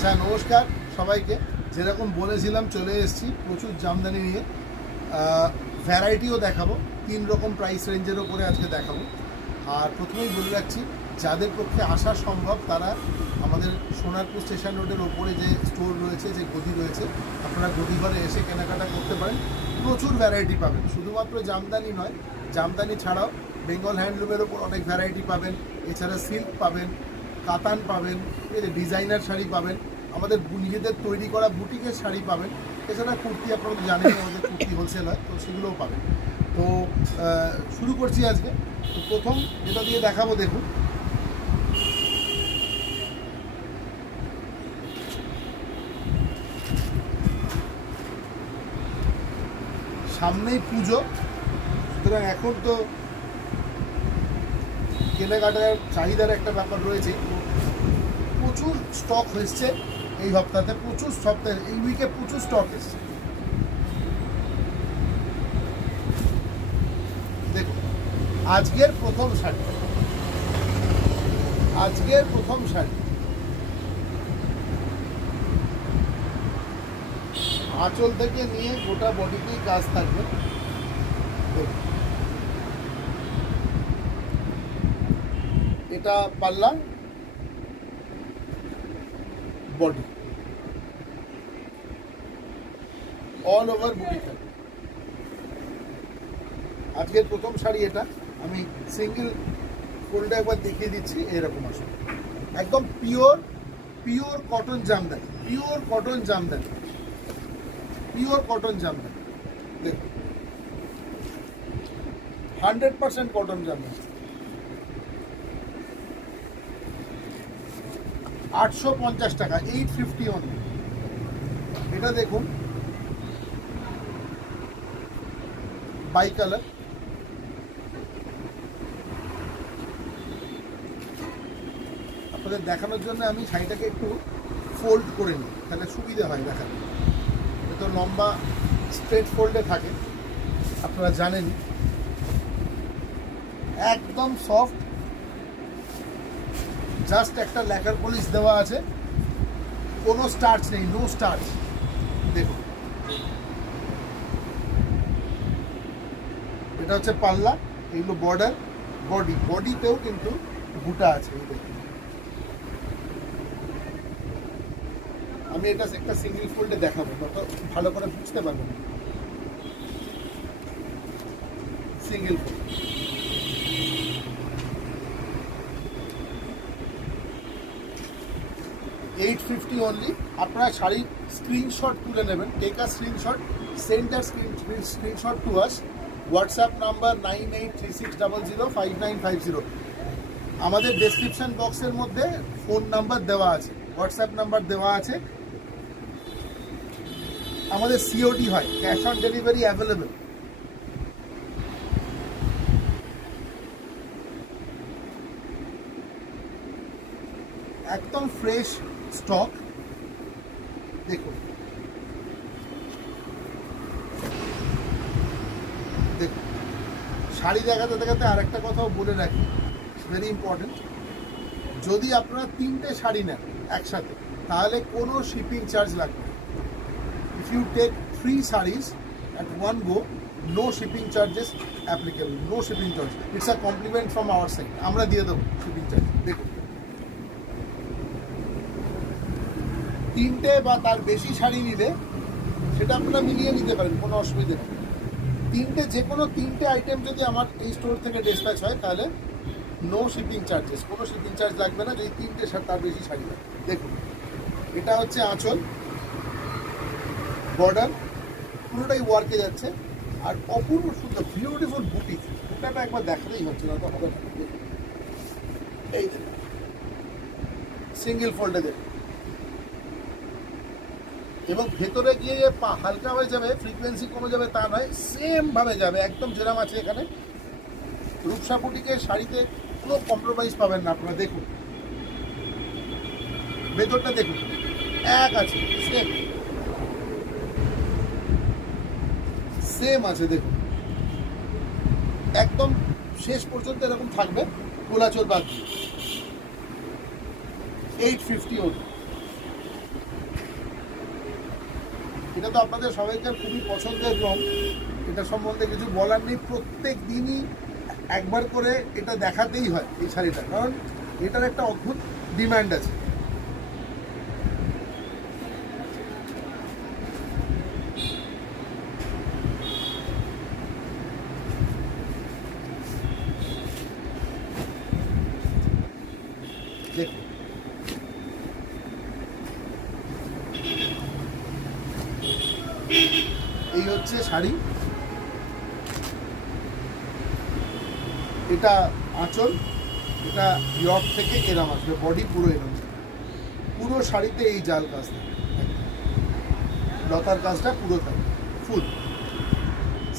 আচ্ছা, নমস্কার সবাইকে। যেরকম বলেছিলাম চলে এসেছি প্রচুর জামদানি নিয়ে। ভ্যারাইটিও দেখাবো, 3 রকম প্রাইস রেঞ্জের ওপরে আজকে দেখাবো। আর প্রথমেই বলে রাখছি, যাদের পক্ষে আসা সম্ভব তারা আমাদের সোনারপুর স্টেশন রোডের ওপরে যে স্টোর রয়েছে, যে গদি রয়েছে, আপনারা গদিঘরে এসে কেনাকাটা করতে পারেন। প্রচুর ভ্যারাইটি পাবেন, শুধুমাত্র জামদানি নয়, জামদানি ছাড়াও বেঙ্গল হ্যান্ডলুমের ওপর অনেক ভ্যারাইটি পাবেন। এছাড়া সিল্ক পাবেন, কাতান পাবেন, ডিজাইনার শাড়ি পাবেন, আমাদের নিজেদের তৈরি করা বুটিকের শাড়ি পাবেন। এছাড়া কুর্তি, আপনারা তো জানেন আমাদের কুর্তি হোলসেল হয়, তো সেগুলোও পাবেন। তো শুরু করছি আজকে। তো প্রথম যেটা দিয়ে দেখাবো, দেখুন, সামনেই পুজো, সুতরাং এখন তো কেনাকাটার চাহিদার একটা ব্যাপার রয়েছে। প্রচুর স্টক এসছে এই সপ্তাহে, এই উইকে প্রচুর স্টক এসছে। দেখুন, আজকের প্রথম শাড়ি, আঁচল থেকে নিয়ে গোটা বডিতেই কাজ থাকবে। এটা পাল্লা, বডি অল ওভার বুটি থাকবে। আজকের প্রথম শাড়ি এটা, আমি সিঙ্গেল ফোল্ডে একবার দেখিয়ে দিচ্ছি। এরকম আসবে, একদম পিওর কটন জামদানি, দেখুন, 100% কটন জামদানি। 850 টাকা, 850 অনলি। এটা দেখুন, বাই কালার, আপনাদের দেখানোর জন্য আমি শাড়িটাকে একটু ফোল্ড করে নিই, তাহলে সুবিধা হয় দেখাতে। তো লম্বা স্ট্রেট ফোল্ডে থাকে, আপনারা জানেন। একদম সফট, জাস্ট একটা ল্যাকার পলিশ দেওয়া আছে, কোনো স্টার্চ নেই, নো স্টার্চ। দেখুন, এটা হচ্ছে পাল্লা, এইগুলো বর্ডার, বডিতেও কিন্তু বুটা আছে। এই দেখুন, আমি এটা একটা সিঙ্গেল ফোল্ডে দেখাবো, তত ভালো করে বুঝতে পারবেন। Single fold, $850 only. আপনারা শাড়ির স্ক্রিনশট তুলে নেবেন, take a screenshot, center screenshot to us. WhatsApp number 9836005950। আমাদের ডেসক্রিপশন বক্সের মধ্যে ফোন নাম্বার দেওয়া আছে, হোয়াটসঅ্যাপ নাম্বার দেওয়া আছে। আমাদের সিওডি হয়, ক্যাশ অন ডেলিভারি অ্যাভেলেবেল। একদম ফ্রেশ স্টক। দেখুন, শাড়ি দেখাতে আর একটা কথাও বলে রাখি, ভেরি ইম্পর্টেন্ট। যদি আপনারা 3টে শাড়ি নেন একসাথে, তাহলে কোনো শিপিং চার্জ লাগবে না। If you take 3 sarees at one go, no shipping charges applicable, no shipping charge. It's a compliment from our side, আমরা দিয়ে দেবো শিপিং চার্জ। দেখুন, 3টে বা তার বেশি শাড়ি নিলে সেটা আপনারা মিলিয়ে নিতে পারেন, কোনো অসুবিধা নেই। যে কোনো 3টে আইটেম যদি আমার এই স্টোর থেকে ডিসপ্যাচ হয়, তাহলে নো শিপিং চার্জেস, কোনো শিপিং চার্জ লাগবে না যদি 3টে তার বেশি শাড়ি হয়। দেখুন, এটা হচ্ছে আঁচল, বর্ডার পুরোটাই ওয়ার্কে যাচ্ছে, আর অপূর্ব সুন্দর বিউটিফুল বুটিক। বুটাটা একবার দেখাতেই হচ্ছে, না তো হবে না। এই সিঙ্গেল ফোল্ডে দেখুন, এবং ভেতরে গিয়ে যে হালকা হয়ে যাবে, ফ্রিকোয়েন্সি কমে যাবে তা নয়, সেম ভাবে যাবে, একদম যেরকম আছে এখানে। রূপসা বুটিকের শাড়িতে কোনো কম্প্রোমাইজ পাবেন না আপনারা। দেখুন, ভেতরটা দেখুন, এক আছে, সেম আছে। দেখুন, একদম শেষ পর্যন্ত এরকম থাকবে, গোলাচল বাদ দিয়ে। 850 ওটা। এটা তো আপনাদের সবাইকার খুবই পছন্দের রং, এটা সম্বন্ধে কিছু বলার নেই। প্রত্যেক দিনই একবার করে এটা দেখাতেই হয় এই শাড়িটা, কারণ এটার একটা অদ্ভুত ডিমান্ড আছে। দেখুন, এই হচ্ছে শাড়ি, এটা আঁচল, এটা ইয়র্ক থেকে এরম আসবে, বডি পুরো এরম, পুরো শাড়িতে এই জাল কাজ থাকে, লতার কাজটা পুরো থাকে ফুল।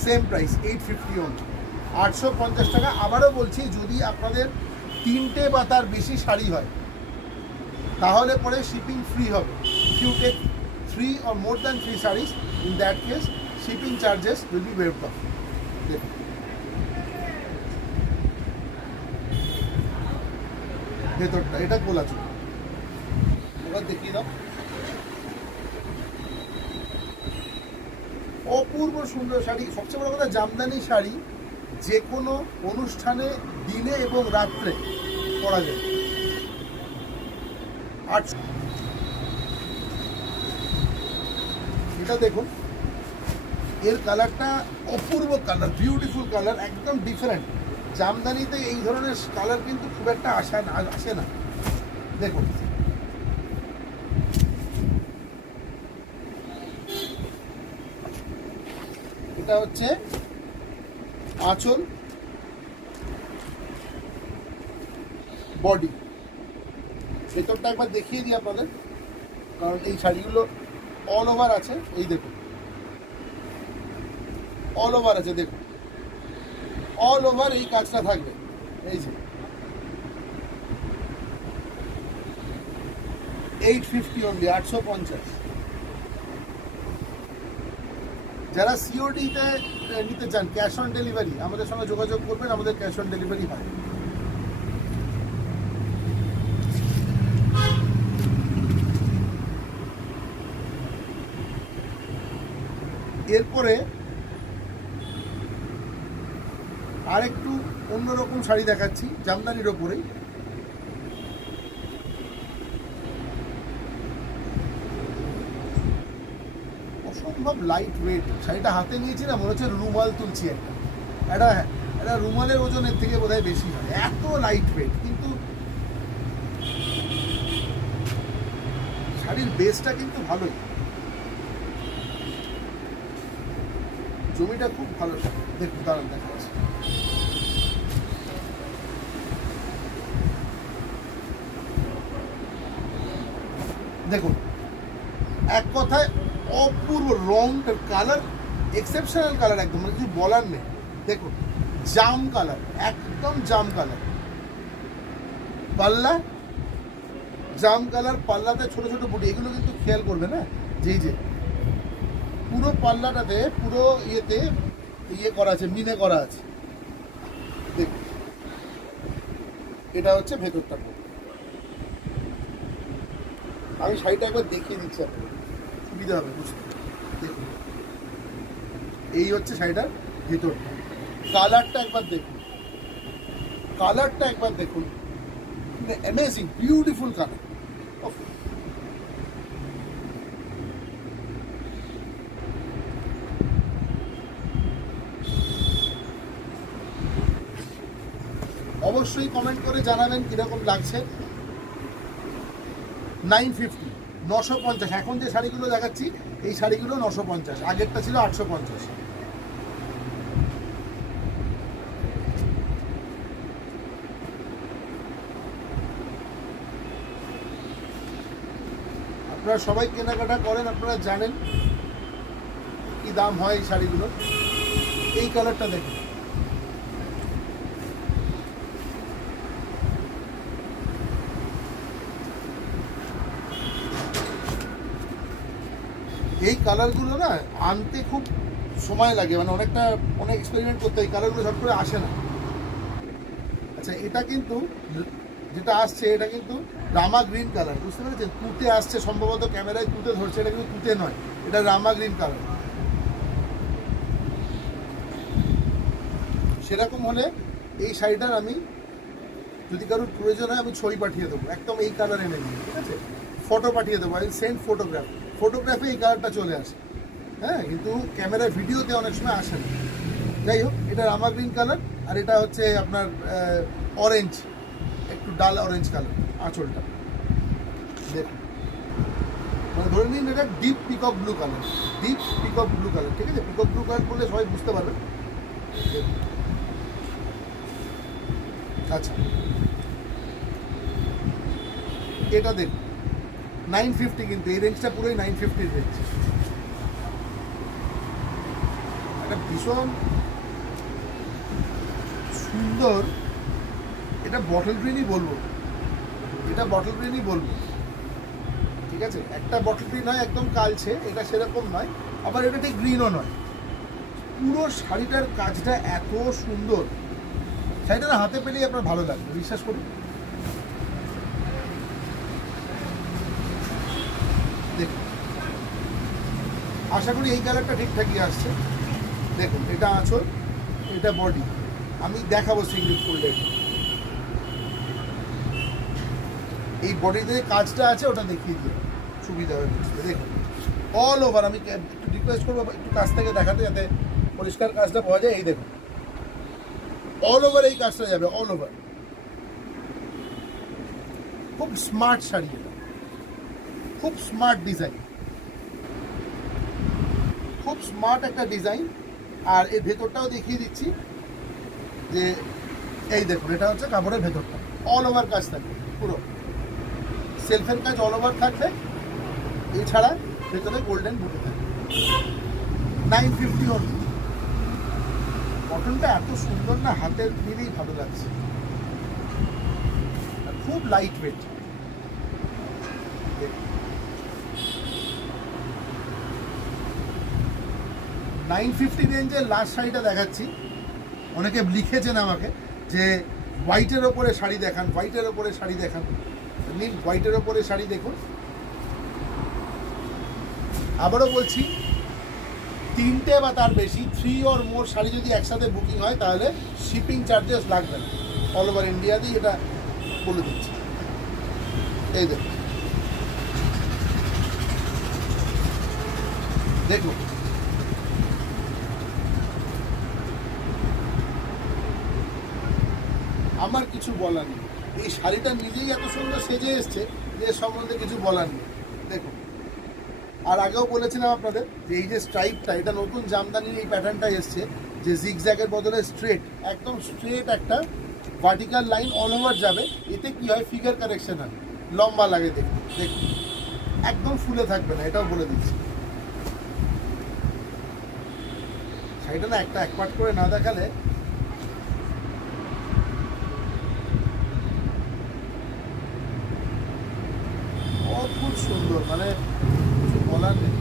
সেম প্রাইস 850 অনলি, 850 টাকা। আবারও বলছি, যদি আপনাদের 3টে বা তার বেশি শাড়ি হয় তাহলে পরে শিপিং ফ্রি হবে। If you take 3 or more than 3 sarees, in that case shipping charges will be waived off. দেখুন, ভেতরটা এটা গোলা চুল, এবার দেখিয়ে দাও। অপূর্ব সুন্দর শাড়ি। সবচেয়ে বড় কথা, জামদানি শাড়ি যে কোনো অনুষ্ঠানে দিনে এবং রাত্রে পরা যায়। আর এটা দেখুন, এর কালারটা অপূর্ব কালার, বিউটিফুল কালার, একদম ডিফারেন্ট। জামদানিতে এই ধরনের কালার কিন্তু খুব একটা আসে না। দেখুন, এটা হচ্ছে আঁচল, বডি। ভেতরটা একবার দেখিয়ে দিই আপনাদের, কারণ এই শাড়িগুলো অল ওভার আছে। এই দেখুন, অল ওভার আছে, দেখুন অল ওভার এই কাজটা থাকবে। এই যে 850 অনলি, 850। যারা সিওডিতে নিতে চান, ক্যাশ অন ডেলিভারি, আমাদের সঙ্গে যোগাযোগ করবেন, আমাদের ক্যাশ অন ডেলিভারি হয়। এরপরে আরেকটু অন্যরকম শাড়ি দেখাচ্ছি, জামদানির ওপরেই। অসম্ভব লাইট ওয়েট শাড়িটা, হাতে নিয়েছি না, মনে হচ্ছে রুমাল তুলছি একটা। এটা রুমালের ওজনের থেকে বোধহয় বেশি হয়, এত লাইট ওয়েট। কিন্তু শাড়ির বেসটা কিন্তু ভালোই, জমিটা খুব ভালো। দেখুন, দাঁড়ান দেখাচ্ছি। দেখুন, এক কথায় অপূর্ব রং, কালার এক্সেপশনাল কালার, একদম মানে কিছু বলার নেই। দেখুন, জাম কালার, একদম জাম কালার। পাল্লা জাম কালার, পাল্লাতে ছোট ছোট বুটি, এগুলো কিন্তু খেয়াল করবে না, যে পুরো পাল্লাটাতে পুরো ইয়ে করা আছে, মিনে করা আছে। দেখুন, এটা হচ্ছে ভেতরটা। আমি শাড়িটা একবার দেখিয়ে দিচ্ছি, আপনাকে সুবিধা হবে বুঝতে। দেখুন, এই হচ্ছে শাড়িটার ভেতরটা। কালারটা একবার দেখুন, কালারটা একবার দেখুন, অ্যামেজিং, বিউটিফুল কালার। অবশ্যই কমেন্ট করে জানাবেন কিরকম লাগছে। 950, 950। এখন যে শাড়িগুলো দেখাচ্ছি, এই শাড়িগুলো 950, আগেরটা ছিল 850। আপনারা সবাই কেনাকাটা করেন, আপনারা জানেন কি দাম হয় এই শাড়িগুলো। এই কালারটা দেখুন, এই কালারগুলো না আনতে খুব সময় লাগে, মানে অনেক এক্সপেরিমেন্ট করতে, এই কালারগুলো ঝট করে আসে না। আচ্ছা, এটা কিন্তু যেটা আসছে এটা কিন্তু রামা গ্রিন কালার, বুঝতে পেরেছেন? তুতে আসছে সম্ভবত, ক্যামেরায় তুতে ধরছে, এটা কিন্তু তুতে নয়, এটা রামা গ্রিন কালার। সেরকম হলে এই শাড়িটার আমি যদি কারোর প্রয়োজন হয় আমি ছবি পাঠিয়ে দেবো, একদম এই কালার এনে দিই, ঠিক আছে? ফটো পাঠিয়ে দেবো, আই সেন্ড ফটোগ্রাফে এই কালারটা চলে আসে, হ্যাঁ, কিন্তু ক্যামেরায় ভিডিওতে অনেক সময় আসে না। যাই হোক, এটা রামা গ্রিন কালার, আর এটা হচ্ছে আপনার অরেঞ্জ, একটু ডাল অরেঞ্জ কালার আঁচলটা। দেখুন, মানে ধরে নিন এটা deep peacock blue colour, deep peacock blue colour, ঠিক আছে? পিকক ব্লু কালার বললে সবাই বুঝতে পারবে। আচ্ছা, এটা দেখুন 950, কিন্তু এই রেঞ্জটা পুরোই 950 রেঞ্জ। একটা ভীষণ সুন্দর, এটা বটল গ্রিনই বলবো, এটা বটল গ্রিনই বলবো, ঠিক আছে? একটা বটল গ্রিন হয় একদম কালছে, এটা সেরকম নয়, আবার এটা ঠিক গ্রিনও নয়। পুরো শাড়িটার কাজটা এত সুন্দর, শাড়িটা হাতে পেলেই আপনার ভালো লাগবে, বিশ্বাস করুন। দেখুন, আশা করি এই কালারটা ঠিকঠাকই আসছে। দেখুন, এটা আঁচল, এটা বডি, আমি দেখাবো সিঙ্গেল ফুলডে। এই বডিতে কাজটা আছে ওটা দেখিয়ে দিই, সুবিধা হবে বুঝতে। দেখুন, অল ওভার, আমি একটু রিকোয়েস্ট করবো একটু কাছ থেকে দেখাতে, যাতে পরিষ্কার কাজটা পাওয়া যায়। এই দেখুন, অল ওভার এই কাজটা যাবে, অল ওভার। খুব স্মার্ট শাড়ি, এটা খুব স্মার্ট ডিজাইন, খুব স্মার্ট একটা ডিজাইন। আর এর ভেতরটাও দেখিয়ে দিচ্ছি, যে এই দেখুন, এটা হচ্ছে কাপড়ের ভেতরটা, অল ওভার কাজ থাকবে, পুরো সেলফের কাজ অল ওভার থাকবে, এছাড়া ভেতরে গোল্ডেন বুটে থাকবে। 950 অনলি। কটনটা এত সুন্দর না, হাতের নিলেই ভালো লাগছে, খুব লাইট ওয়েট। 950 রেঞ্জের লাস্ট শাড়িটা দেখাচ্ছি। অনেকে লিখেছেন আমাকে যে হোয়াইটের ওপরে শাড়ি দেখান, হোয়াইটের ওপরে শাড়ি দেখান। নিন, হোয়াইটের ওপরে শাড়ি দেখুন। আবারও বলছি, 3টে বা তার বেশি, 3 or more শাড়ি যদি একসাথে বুকিং হয় তাহলে শিপিং চার্জেস লাগবে না, অল ওভার ইন্ডিয়াতেই এটা বলে দিচ্ছি। এই দেখুন, দেখুন আমার কিছু বলার নেই, এই শাড়িটা নিজেই এত সুন্দর সেজে এসছে যে সম্বন্ধে কিছু বলার নেই। দেখুন, আর আগেও বলেছিলাম আপনাদের যে এই যে স্ট্রাইপটা, এটা নতুন জামদানির এই প্যাটার্নটা এসছে, যে জিগজ্যাগের বদলে স্ট্রেট, একদম স্ট্রেট একটা ভার্টিক্যাল লাইন অল ওভার যাবে। এতে কি হয়, ফিগার কারেকশন হয়, লম্বা লাগে দেখুন। দেখুন, একদম ফুলে থাকবে না, এটাও বলে দিচ্ছি। শাড়িটা না একটা এক পাট করে না দেখালে, অদ্ভুত সুন্দর, মানে কিছু বলার নেই।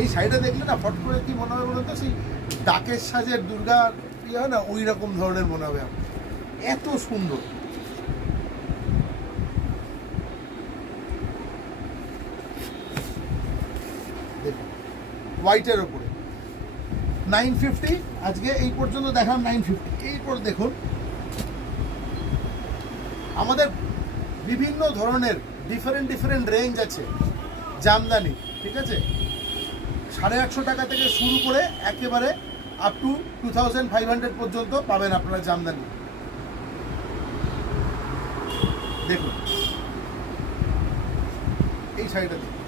এই শাড়িটা দেখলে না ফট করে কি মনে হবে বলুন তো, সেই ডাকের সাজের দুর্গা কি হয় না, ওই রকম ধরনের মনে হবে আমার, এত সুন্দর। দেখুন, হোয়াইটের ওপরে 950, আজকে এই পর্যন্ত দেখালাম 950। এরপর দেখুন, আমাদের বিভিন্ন ধরনের ডিফারেন্ট রেঞ্জ আছে জামদানি, ঠিক আছে? 850 টাকা থেকে শুরু করে একেবারে আপ টু 2500 পর্যন্ত পাবেন আপনারা জামদানি। দেখুন, এই শাড়িটা দেখুন,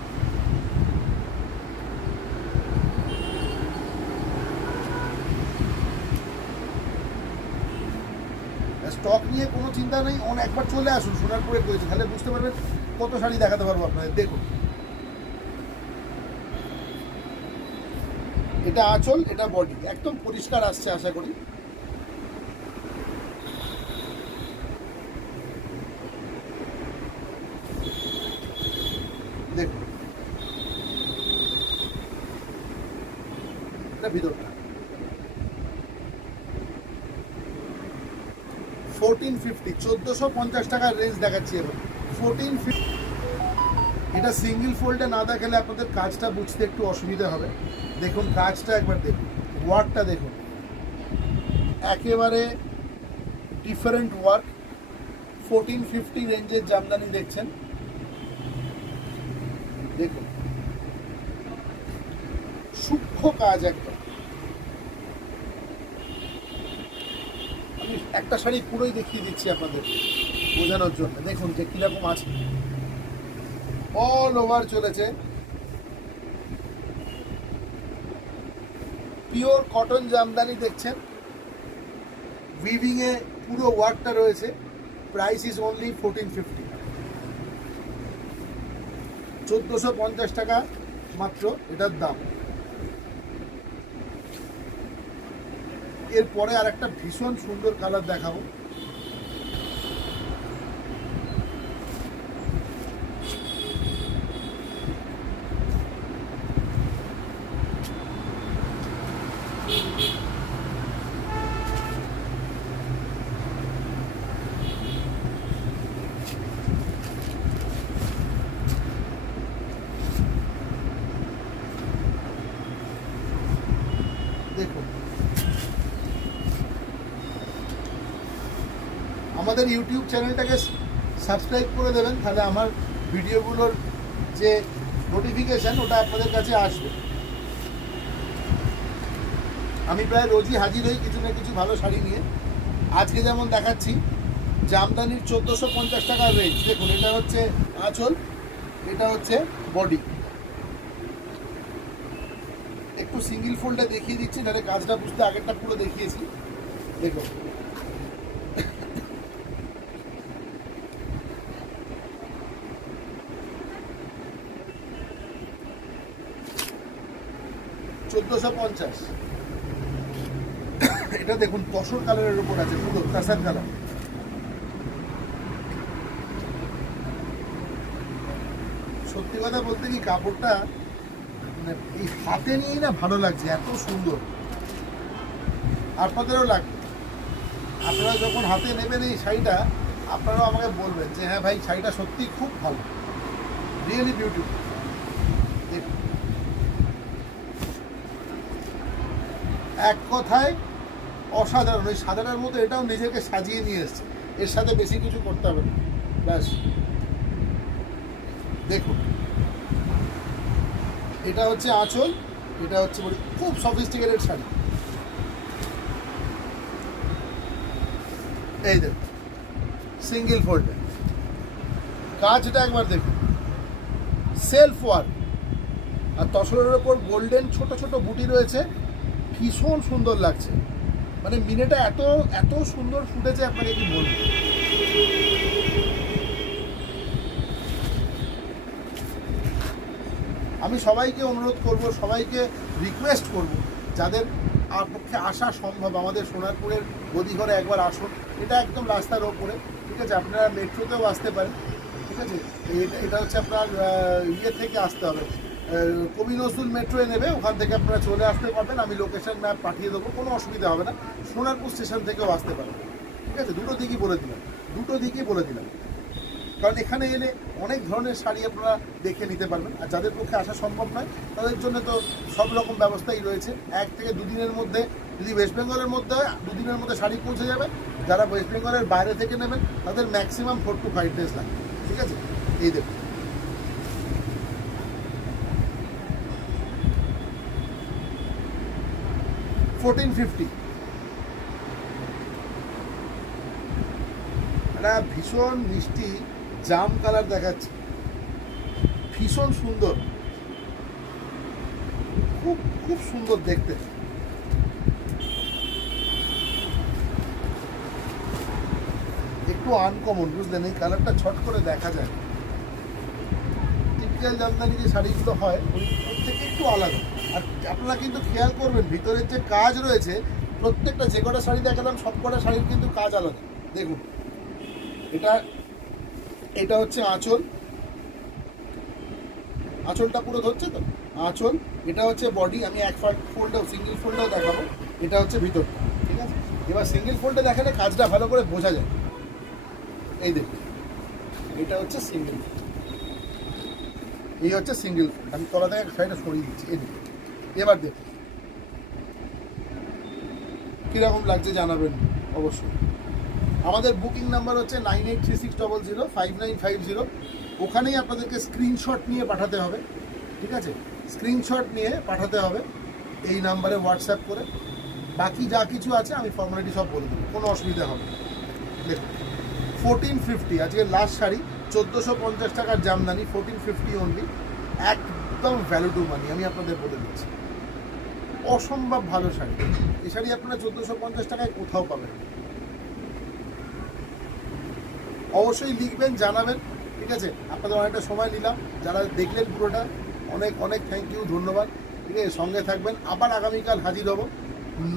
স্টক নিয়ে কোনো চিন্তা নেই, একবার চলে আসুন, সোনারপুরে করেছি, তাহলে বুঝতে পারবেন কত শাড়ি দেখাতে পারবো আপনাদের। দেখুন, এটা আঁচল, এটা বডি, একদম পরিষ্কার আসছে আশা করি। দেখুন, এটা ভিতরটা 14 1450, 1450 টাকার রেঞ্জ দেখাচ্ছি এবার। 1450। এটা সিঙ্গেল ফোল্ডে না দেখালে আপনাদের কাজটা বুঝতে একটু অসুবিধা হবে। দেখুন কাজটা একবার দেখুন, ওয়ার্কটা দেখুন, একেবারে ডিফারেন্ট ওয়ার্ক। 1450 রেঞ্জের জামদানি দেখছেন, দেখুন সূক্ষ্ম কাজ একদম। আমি একটা শাড়ি পুরোই দেখিয়ে দিচ্ছি আপনাদের বোঝানোর জন্য। দেখুন যে কিরকম আছে, অল ওভার চলেছে, পিওর কটন জামদানি দেখছেন, উইভিং এ পুরো ওয়ার্কটা রয়েছে। প্রাইস ইজ অনলি 1450, 1450 টাকা মাত্র এটার দাম। এরপরে আর একটা ভীষণ সুন্দর কালার দেখাবো। দেখুন আমাদের ইউটিউব চ্যানেলটাকে সাবস্ক্রাইব করে দেবেন, তাহলে আমার ভিডিওগুলোর যে নোটিফিকেশান ওটা আপনাদের কাছে আসবে। আমি প্রায় রোজই হাজির হই কিছু না কিছু ভালো শাড়ি নিয়ে। আজকে যেমন দেখাচ্ছি জামদানির 1450 টাকার রেঞ্জ। দেখুন এটা হচ্ছে আঁচল, এটা হচ্ছে বডি। একটু সিঙ্গেল ফোল্ডে দেখিয়ে দিচ্ছি, তাহলে কাজটা বুঝতে আগেরটা পুরো দেখিয়েছি। দেখুন $1450। এটা দেখুন তসর কালারের উপর আছে, পুরো তাসার কালার। সত্যি কথা বলতে কি কাপড়টা মানে এই হাতে নিয়েই না ভালো লাগছে, এত সুন্দর। আপনাদেরও লাগবে, আপনারা যখন হাতে নেবেন এই শাড়িটা আপনারাও আমাকে বলবেন যে হ্যাঁ ভাই শাড়িটা সত্যি খুব ভালো, রিয়েলি বিউটিফুল। দেখুন এক কথায় অসাধারণ। ওই সাদাটার মতো এটাও নিজেকে সাজিয়ে নিয়ে এসছে, এর সাথে বেশি কিছু করতে হবে না, ব্যাস। দেখুন এটা হচ্ছে আঁচল, এটা হচ্ছে খুব সফিস্টিকেটেড শাড়ি। এই দেখুন সিঙ্গেল ফোল্ডে কাজটা একবার দেখুন, সেলফ ওয়ার্ক, আর তসরের ওপর গোল্ডেন ছোট ছোট বুটি রয়েছে, ভীষণ সুন্দর লাগছে। মানে মিনেটা এত এত সুন্দর ফুটেছে, আপনাকে কি বলবো। আমি সবাইকে অনুরোধ করব, সবাইকে রিকোয়েস্ট করব, যাদের পক্ষে আসা সম্ভব আমাদের সোনারপুরের গদিঘরে একবার আসুন। এটা একদম রাস্তার ওপরে, ঠিক আছে। আপনারা মেট্রোতেও আসতে পারেন, ঠিক আছে। এটা হচ্ছে আপনার ইয়ে থেকে আসতে হবে, কবি নজরুল মেট্রোয়ে নেবে, ওখান থেকে আপনারা চলে আসতে পারবেন। আমি লোকেশন ম্যাপ পাঠিয়ে দেবো, কোনো অসুবিধা হবে না। সোনারপুর স্টেশন থেকেও আসতে পারবেন, ঠিক আছে। দুটো দিকই বলে দিলাম, কারণ এখানে এলে অনেক ধরনের শাড়ি আপনারা দেখে নিতে পারবেন। আর যাদের পক্ষে আসা সম্ভব নয় তাদের জন্য তো সব রকম ব্যবস্থাই রয়েছে। 1 থেকে 2 দিনের মধ্যে, যদি ওয়েস্ট বেঙ্গলের মধ্যে হয় 2 দিনের মধ্যে শাড়ি পৌঁছে যাবে। যারা ওয়েস্ট বেঙ্গলের বাইরে থেকে নেবেন তাদের ম্যাক্সিমাম 4 to 5 days লাগবে, ঠিক আছে। এই দেখুন $1450। একটা ভীষণ মিষ্টি জাম কালার দেখাচ্ছে, ভীষণ সুন্দর, খুব খুব সুন্দর দেখতে। একটু আনকমন, বুঝলেন, এই কালারটা ছট করে দেখা যায়। টিপিক্যাল জামদানি যে শাড়িগুলো হয় ওই থেকে একটু আলাদা। আর আপনারা কিন্তু খেয়াল করবেন ভিতরের যে কাজ রয়েছে, প্রত্যেকটা যে কটা শাড়ি দেখালাম সব কটা শাড়ির কিন্তু কাজ আলাদা। দেখুন এটা হচ্ছে আঁচল, আঁচলটা পুরো ধরছে তো আঁচল। এটা হচ্ছে বডি, আমি এক ফোল্ডেও সিঙ্গেল ফোল্ডেও দেখাবো। এটা হচ্ছে ভিতরটা, ঠিক আছে। এবার সিঙ্গেল ফোল্ডে দেখালে কাজটা ভালো করে বোঝা যায়। এই দেখুন, এটা হচ্ছে সিঙ্গেল, এই হচ্ছে সিঙ্গেল। আমি তলা থেকে শাড়িটা সরিয়ে দিচ্ছি। এই দেখুন, এবার দেখুন কীরকম লাগছে জানাবেন অবশ্যই। আমাদের বুকিং নাম্বার হচ্ছে 9836005950। ওখানেই আপনাদেরকে স্ক্রিনশট নিয়ে পাঠাতে হবে, ঠিক আছে? স্ক্রিনশট নিয়ে পাঠাতে হবে এই নাম্বারে হোয়াটসঅ্যাপ করে। বাকি যা কিছু আছে আমি ফর্মালিটি সব বলে দেবো, কোনো অসুবিধা হবে না। দেখুন 1450 আজকে লাস্ট শাড়ি, 1450 টাকার জামদানি, 1450 অনলি, একদম ভ্যালু টু মানি। আমি আপনাদের বলে দিচ্ছি অসম্ভব ভালো শাড়ি। এই শাড়ি আপনারা 1450 টাকায় কোথাও পাবেন। অবশ্যই লিখবেন, জানাবেন, ঠিক আছে? আপনাদের অনেকটা সময় নিলাম, যারা দেখলেন পুরোটা অনেক অনেক থ্যাংক ইউ, ধন্যবাদ। ঠিক আছে, সঙ্গে থাকবেন। আবার আগামীকাল হাজির হব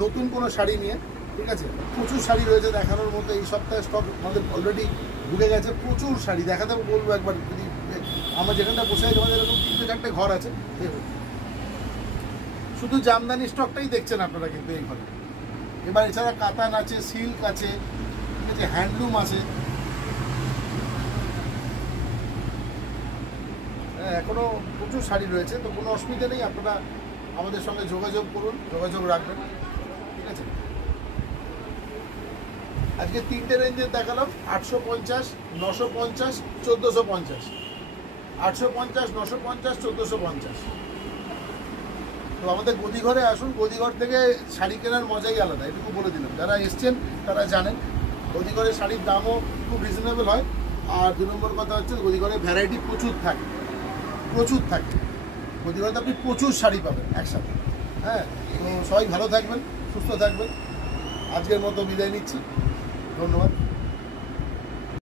নতুন কোনো শাড়ি নিয়ে, ঠিক আছে? প্রচুর শাড়ি রয়েছে দেখানোর মতো। এই সপ্তাহে স্টক আমাদের অলরেডি ঢুকে গেছে, প্রচুর শাড়ি দেখাতে বলবো একবার। যদি আমরা যেখানটা বসে আছি আমাদের এরকম 3-4টে ঘর আছে, দেখুন শুধু জামদানি স্টকটাই দেখছেন আপনারা কিন্তু এই ঘরে। এবার এছাড়া কাতান আছে, সিল্ক আছে, ঠিক আছে, হ্যান্ডলুম আছে। এখনো প্রচুর শাড়ি রয়েছে, তো কোনো অসুবিধা নেই। আপনারা আমাদের সঙ্গে যোগাযোগ করুন, যোগাযোগ রাখবেন, ঠিক আছে? আজকে 3টে রেঞ্জের দেখালাম, 850, 950, 1450। 850, 950, 1450। তো আমাদের গদিঘরে আসুন, গদিঘর থেকে শাড়ি কেনার মজাই আলাদা, এটুকু বলে দিলাম। যারা এসছেন তারা জানেন গদিঘরের শাড়ির দামও খুব রিজনেবল হয়। আর 2 নম্বর কথা হচ্ছে গদিঘরে ভ্যারাইটি প্রচুর থাকে, প্রচুর থাকে। গদিঘরে আপনি প্রচুর শাড়ি পাবেন একসাথে। হ্যাঁ, তো সবাই ভালো থাকবেন, সুস্থ থাকবেন। আজকের মতো বিদায় নিচ্ছি, ধন্যবাদ।